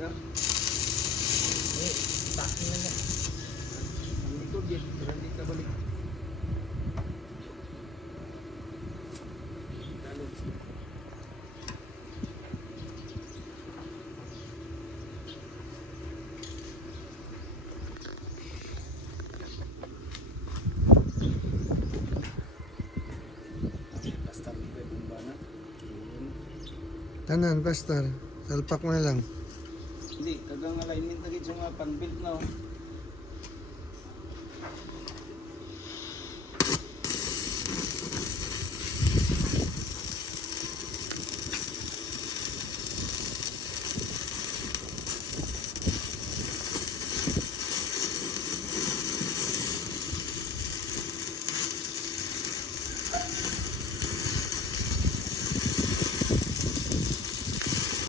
kan. Takin na niya. Ang likod yan, pero hindi ka balik. Tanan, pastor. Salpak mo na lang. Hindi, kagang alignment na gid sa mga pan-built na.